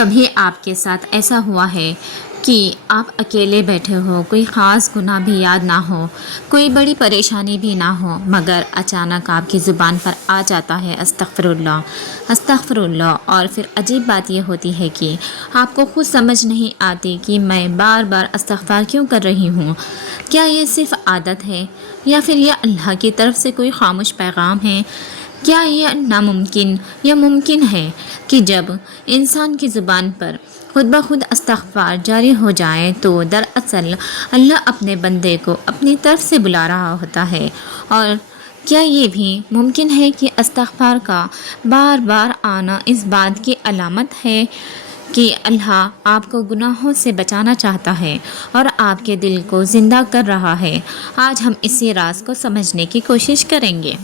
کبھی آپ کے ساتھ ایسا ہوا ہے کہ آپ اکیلے بیٹھے ہو، کوئی خاص گناہ بھی یاد نہ ہو، کوئی بڑی پریشانی بھی نہ ہو، مگر اچانک آپ کی زبان پر آ جاتا ہے استغفر اللہ استغفر اللہ، اور پھر عجیب بات یہ ہوتی ہے کہ آپ کو خود سمجھ نہیں آتی کہ میں بار بار استغفار کیوں کر رہی ہوں؟ کیا یہ صرف عادت ہے یا پھر یہ اللہ کی طرف سے کوئی خاموش پیغام ہے؟ کیا یہ ناممکن یا ممکن ہے کہ جب انسان کی زبان پر خود بخود استغفار جاری ہو جائے تو دراصل اللہ اپنے بندے کو اپنی طرف سے بلا رہا ہوتا ہے؟ اور کیا یہ بھی ممکن ہے کہ استغفار کا بار بار آنا اس بات کی علامت ہے کہ اللہ آپ کو گناہوں سے بچانا چاہتا ہے اور آپ کے دل کو زندہ کر رہا ہے؟ آج ہم اسی راز کو سمجھنے کی کوشش کریں گے،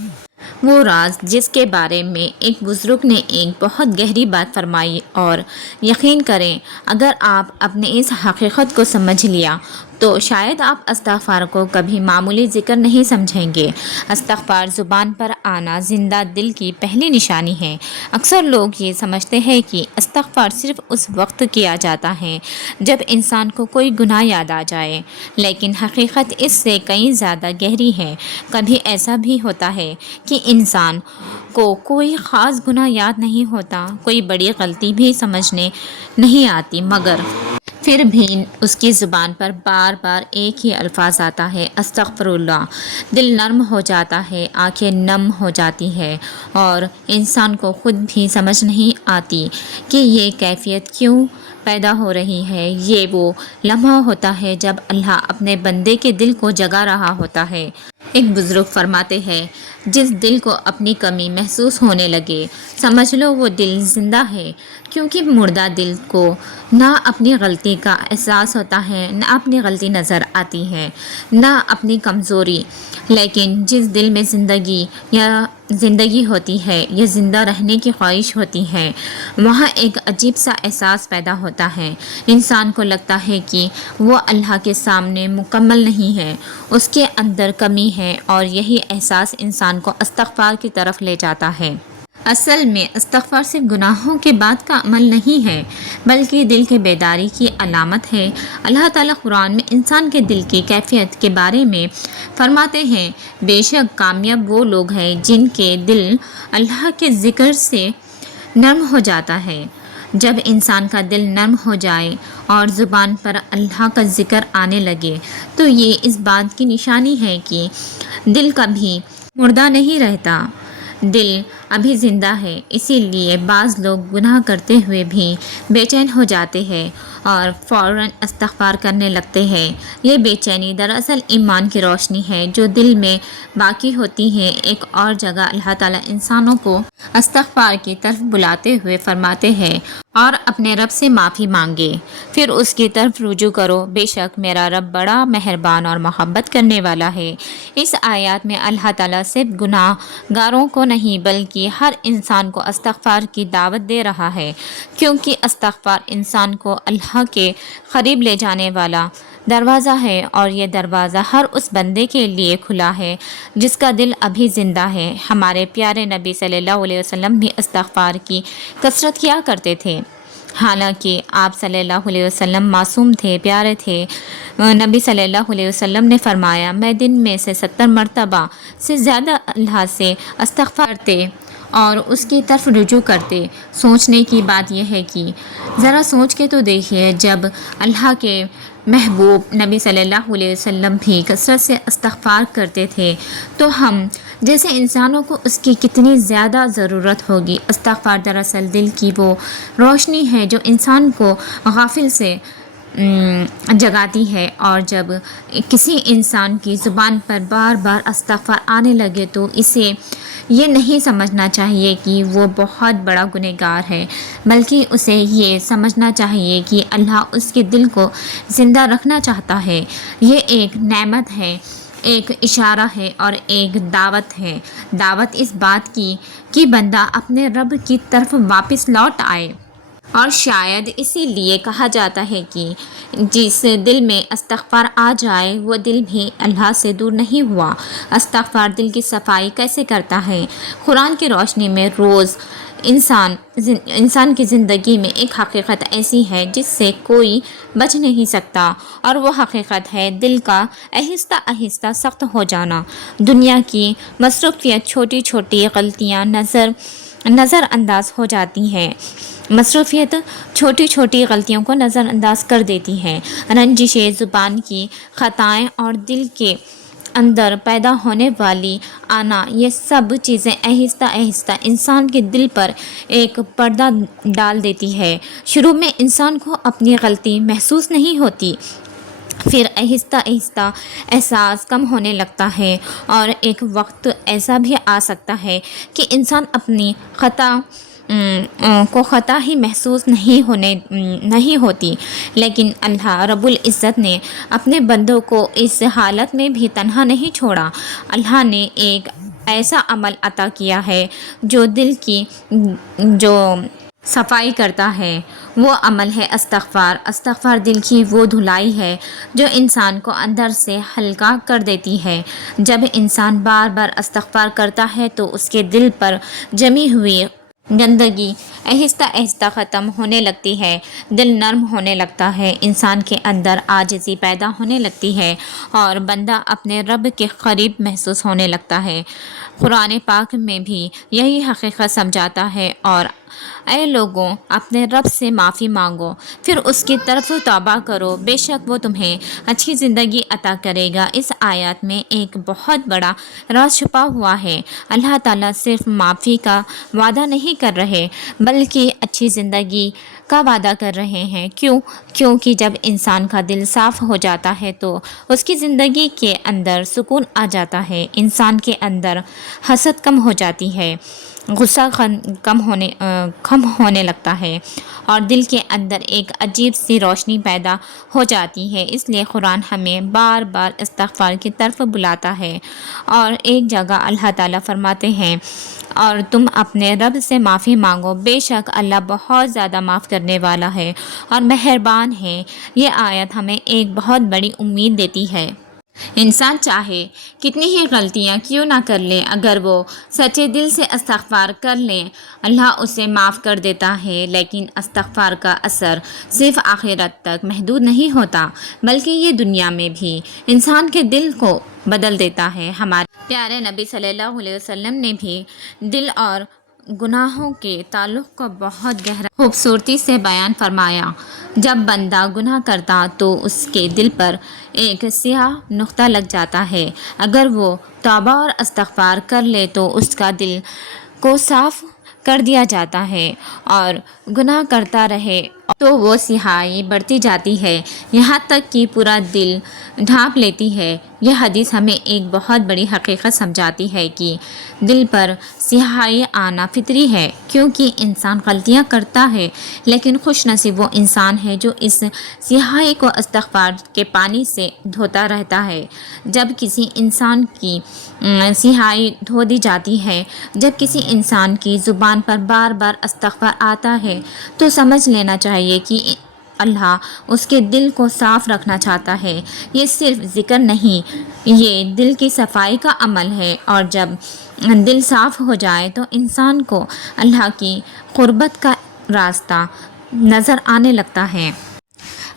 وہ راز جس کے بارے میں ایک بزرگ نے ایک بہت گہری بات فرمائی، اور یقین کریں اگر آپ اپنے اس حقیقت کو سمجھ لیا تو شاید آپ استغفار کو کبھی معمولی ذکر نہیں سمجھیں گے۔ استغفار زبان پر آنا زندہ دل کی پہلی نشانی ہے۔ اکثر لوگ یہ سمجھتے ہیں کہ استغفار صرف اس وقت کیا جاتا ہے جب انسان کو کوئی گناہ یاد آ جائے، لیکن حقیقت اس سے کہیں زیادہ گہری ہے۔ کبھی ایسا بھی ہوتا ہے کہ انسان کو کوئی خاص گناہ یاد نہیں ہوتا، کوئی بڑی غلطی بھی سمجھنے نہیں آتی، مگر پھر بھی اس کی زبان پر بار بار ایک ہی الفاظ آتا ہے، استغفر اللہ۔ دل نرم ہو جاتا ہے، آنکھیں نم ہو جاتی ہے، اور انسان کو خود بھی سمجھ نہیں آتی کہ یہ کیفیت کیوں پیدا ہو رہی ہے۔ یہ وہ لمحہ ہوتا ہے جب اللہ اپنے بندے کے دل کو جگا رہا ہوتا ہے۔ ایک بزرگ فرماتے ہیں، جس دل کو اپنی کمی محسوس ہونے لگے سمجھ لو وہ دل زندہ ہے، کیونکہ مردہ دل کو نہ اپنی غلطی کا احساس ہوتا ہے، نہ اپنی غلطی نظر آتی ہے، نہ اپنی کمزوری۔ لیکن جس دل میں زندگی ہوتی ہے یا زندہ رہنے کی خواہش ہوتی ہے، وہاں ایک عجیب سا احساس پیدا ہوتا ہے۔ انسان کو لگتا ہے کہ وہ اللہ کے سامنے مکمل نہیں ہے، اس کے اندر کمی ہے، اور یہی احساس انسان کو استغفار کی طرف لے جاتا ہے۔ اصل میں استغفار صرف گناہوں کے بعد کا عمل نہیں ہے، بلکہ دل کی بیداری کی علامت ہے۔ اللہ تعالیٰ قرآن میں انسان کے دل کی کیفیت کے بارے میں فرماتے ہیں، بے شک کامیاب وہ لوگ ہیں جن کے دل اللہ کے ذکر سے نرم ہو جاتا ہے۔ جب انسان کا دل نرم ہو جائے اور زبان پر اللہ کا ذکر آنے لگے تو یہ اس بات کی نشانی ہے کہ دل کبھی مردہ نہیں رہتا، دل ابھی زندہ ہے۔ اسی لیے بعض لوگ گناہ کرتے ہوئے بھی بے چین ہو جاتے ہیں اور فوراً استغفار کرنے لگتے ہیں۔ یہ بے چینی دراصل ایمان کی روشنی ہے جو دل میں باقی ہوتی ہے۔ ایک اور جگہ اللہ تعالیٰ انسانوں کو استغفار کی طرف بلاتے ہوئے فرماتے ہیں، اور اپنے رب سے معافی مانگے، پھر اس کی طرف رجوع کرو، بے شک میرا رب بڑا مہربان اور محبت کرنے والا ہے۔ اس آیات میں اللہ تعالیٰ صرف گناہ گاروں کو نہیں بلکہ ہر انسان کو استغفار کی دعوت دے رہا ہے، کیونکہ استغفار انسان کو اللہ کے قریب لے جانے والا دروازہ ہے، اور یہ دروازہ ہر اس بندے کے لیے کھلا ہے جس کا دل ابھی زندہ ہے۔ ہمارے پیارے نبی صلی اللہ علیہ وسلم بھی استغفار کی کثرت کیا کرتے تھے، حالانکہ آپ صلی اللہ علیہ وسلم معصوم تھے، پیارے تھے۔ نبی صلی اللہ علیہ وسلم نے فرمایا، میں دن میں سے 70 مرتبہ سے زیادہ اللہ سے استغفار کرتے اور اس کی طرف رجوع کرتے۔ سوچنے کی بات یہ ہے کہ ذرا سوچ کے تو دیکھیے، جب اللہ کے محبوب نبی صلی اللہ علیہ وسلم بھی کثرت سے استغفار کرتے تھے تو ہم جیسے انسانوں کو اس کی کتنی زیادہ ضرورت ہوگی۔ استغفار دراصل دل کی وہ روشنی ہے جو انسان کو غافل سے جگاتی ہے، اور جب کسی انسان کی زبان پر بار بار استغفار آنے لگے تو اسے یہ نہیں سمجھنا چاہیے کہ وہ بہت بڑا گنہگار ہے، بلکہ اسے یہ سمجھنا چاہیے کہ اللہ اس کے دل کو زندہ رکھنا چاہتا ہے۔ یہ ایک نعمت ہے، ایک اشارہ ہے اور ایک دعوت ہے، دعوت اس بات کی کہ بندہ اپنے رب کی طرف واپس لوٹ آئے۔ اور شاید اسی لیے کہا جاتا ہے کہ جس دل میں استغفار آ جائے وہ دل بھی اللہ سے دور نہیں ہوا۔ استغفار دل کی صفائی کیسے کرتا ہے؟ قرآن کی روشنی میں روز انسان کی زندگی میں ایک حقیقت ایسی ہے جس سے کوئی بچ نہیں سکتا، اور وہ حقیقت ہے دل کا آہستہ آہستہ سخت ہو جانا۔ دنیا کی مصروفیت چھوٹی چھوٹی غلطیاں نظر انداز ہو جاتی ہیں، مصروفیت چھوٹی چھوٹی غلطیوں کو نظر انداز کر دیتی ہے۔ رنجشیں، زبان کی خطائیں اور دل کے اندر پیدا ہونے والی آنا، یہ سب چیزیں آہستہ آہستہ انسان کے دل پر ایک پردہ ڈال دیتی ہے۔ شروع میں انسان کو اپنی غلطی محسوس نہیں ہوتی، پھر آہستہ آہستہ احساس کم ہونے لگتا ہے، اور ایک وقت ایسا بھی آ سکتا ہے کہ انسان اپنی خطا ہی محسوس نہیں ہوتی، لیکن اللہ رب العزت نے اپنے بندوں کو اس حالت میں بھی تنہا نہیں چھوڑا۔ اللہ نے ایک ایسا عمل عطا کیا ہے جو دل کی صفائی کرتا ہے۔ وہ عمل ہے استغفار۔ استغفار دل کی وہ دھلائی ہے جو انسان کو اندر سے ہلکا کر دیتی ہے۔ جب انسان بار بار استغفار کرتا ہے تو اس کے دل پر جمی ہوئی گندگی آہستہ آہستہ ختم ہونے لگتی ہے، دل نرم ہونے لگتا ہے، انسان کے اندر عاجزی پیدا ہونے لگتی ہے، اور بندہ اپنے رب کے قریب محسوس ہونے لگتا ہے۔ قرآن پاک میں بھی یہی حقیقت سمجھاتا ہے، اور اے لوگوں، اپنے رب سے معافی مانگو، پھر اس کی طرف توبہ کرو، بے شک وہ تمہیں اچھی زندگی عطا کرے گا۔ اس آیات میں ایک بہت بڑا راز چھپا ہوا ہے۔ اللہ تعالیٰ صرف معافی کا وعدہ نہیں کر رہے بلکہ اچھی زندگی کا وعدہ کر رہے ہیں۔ کیونکہ جب انسان کا دل صاف ہو جاتا ہے تو اس کی زندگی کے اندر سکون آ جاتا ہے، انسان کے اندر حسد کم ہو جاتی ہے، غصہ کم ہونے لگتا ہے، اور دل کے اندر ایک عجیب سی روشنی پیدا ہو جاتی ہے۔ اس لیے قرآن ہمیں بار بار استغفار کی طرف بلاتا ہے، اور ایک جگہ اللہ تعالیٰ فرماتے ہیں، اور تم اپنے رب سے معافی مانگو، بے شک اللہ بہت زیادہ معاف کرنے والا ہے اور مہربان ہے۔ یہ آیت ہمیں ایک بہت بڑی امید دیتی ہے۔ انسان چاہے کتنی ہی غلطیاں کیوں نہ کر لے، اگر وہ سچے دل سے استغفار کر لے اللہ اسے معاف کر دیتا ہے۔ لیکن استغفار کا اثر صرف آخرت تک محدود نہیں ہوتا بلکہ یہ دنیا میں بھی انسان کے دل کو بدل دیتا ہے۔ ہمارے پیارے نبی صلی اللہ علیہ وسلم نے بھی دل اور گناہوں کے تعلق کو بہت گہرا خوبصورتی سے بیان فرمایا۔ جب بندہ گناہ کرتا تو اس کے دل پر ایک سیاہ نقطہ لگ جاتا ہے، اگر وہ توبہ اور استغفار کر لے تو اس کا دل کو صاف کر دیا جاتا ہے، اور گناہ کرتا رہے تو وہ سیاہی بڑھتی جاتی ہے، یہاں تک کہ پورا دل ڈھانپ لیتی ہے۔ یہ حدیث ہمیں ایک بہت بڑی حقیقت سمجھاتی ہے کہ دل پر سیاہی آنا فطری ہے، کیونکہ انسان غلطیاں کرتا ہے، لیکن خوش نصیب وہ انسان ہے جو اس سیاہی کو استغفار کے پانی سے دھوتا رہتا ہے۔ جب کسی انسان کی سیاہی دھو دی جاتی ہے، جب کسی انسان کی زبان پر بار بار استغفار آتا ہے تو سمجھ لینا چاہیے کہ اللہ اس کے دل کو صاف رکھنا چاہتا ہے۔ یہ صرف ذکر نہیں، یہ دل کی صفائی کا عمل ہے، اور جب دل صاف ہو جائے تو انسان کو اللہ کی قربت کا راستہ نظر آنے لگتا ہے۔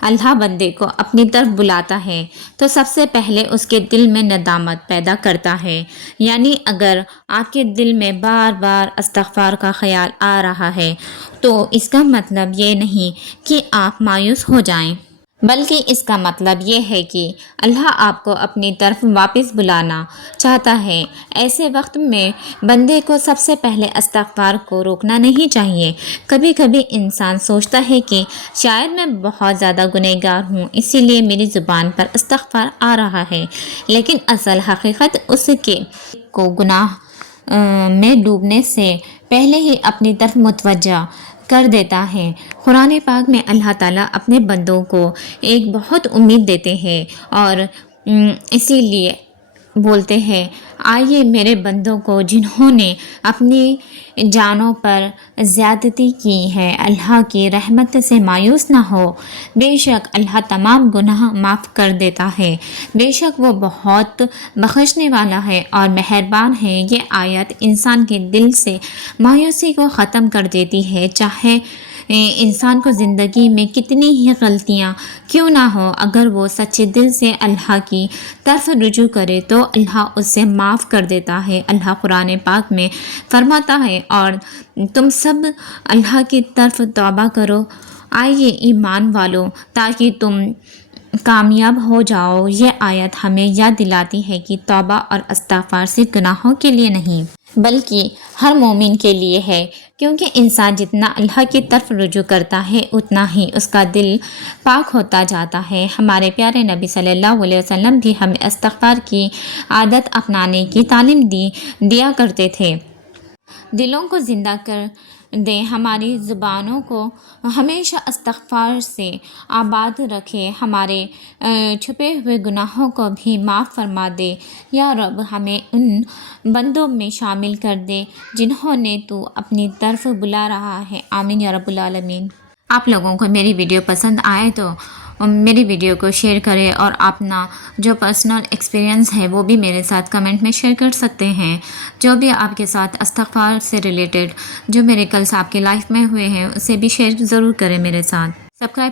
اللہ بندے کو اپنی طرف بلاتا ہے تو سب سے پہلے اس کے دل میں ندامت پیدا کرتا ہے، یعنی اگر آپ کے دل میں بار بار استغفار کا خیال آ رہا ہے تو اس کا مطلب یہ نہیں کہ آپ مایوس ہو جائیں، بلکہ اس کا مطلب یہ ہے کہ اللہ آپ کو اپنی طرف واپس بلانا چاہتا ہے۔ ایسے وقت میں بندے کو سب سے پہلے استغفار کو روکنا نہیں چاہیے۔ کبھی کبھی انسان سوچتا ہے کہ شاید میں بہت زیادہ گنہگار ہوں، اسی لیے میری زبان پر استغفار آ رہا ہے، لیکن اصل حقیقت اس کو گناہ میں ڈوبنے سے پہلے ہی اپنی طرف متوجہ کر دیتا ہے۔ قرآن پاک میں اللہ تعالیٰ اپنے بندوں کو ایک بہت امید دیتے ہیں، اور اسی لیے بولتے ہیں، آئیے میرے بندوں کو جنہوں نے اپنی جانوں پر زیادتی کی ہے، اللہ کی رحمت سے مایوس نہ ہو، بے شک اللہ تمام گناہ معاف کر دیتا ہے، بے شک وہ بہت بخشنے والا ہے اور مہربان ہے۔ یہ آیت انسان کے دل سے مایوسی کو ختم کر دیتی ہے، چاہے انسان کو زندگی میں کتنی ہی غلطیاں کیوں نہ ہو، اگر وہ سچے دل سے اللہ کی طرف رجوع کرے تو اللہ اس سے معاف کر دیتا ہے۔ اللہ قرآن پاک میں فرماتا ہے، اور تم سب اللہ کی طرف توبہ کرو، آئیے ایمان والو، تاکہ تم کامیاب ہو جاؤ۔ یہ آیت ہمیں یاد دلاتی ہے کہ توبہ اور استغفار صرف گناہوں کے لیے نہیں بلکہ ہر مومن کے لیے ہے، کیونکہ انسان جتنا اللہ کی طرف رجوع کرتا ہے اتنا ہی اس کا دل پاک ہوتا جاتا ہے۔ ہمارے پیارے نبی صلی اللہ علیہ وسلم بھی ہمیں استغفار کی عادت اپنانے کی تعلیم دیا کرتے تھے۔ دلوں کو زندہ کر دے، ہماری زبانوں کو ہمیشہ استغفار سے آباد رکھے، ہمارے چھپے ہوئے گناہوں کو بھی معاف فرما دے۔ یا رب، ہمیں ان بندوں میں شامل کر دے جنہوں نے تو اپنی طرف بلا رہا ہے، آمین یا رب العالمین۔ آپ لوگوں کو میری ویڈیو پسند آئے تو میری ویڈیو کو شیئر کریں، اور اپنا جو پرسنل ایکسپیرینس ہے وہ بھی میرے ساتھ کمنٹ میں شیئر کر سکتے ہیں۔ جو بھی آپ کے ساتھ استغفار سے ریلیٹڈ جو میرے کلس آپ کے لائف میں ہوئے ہیں اسے بھی شیئر ضرور کریں میرے ساتھ۔ سبسکرائب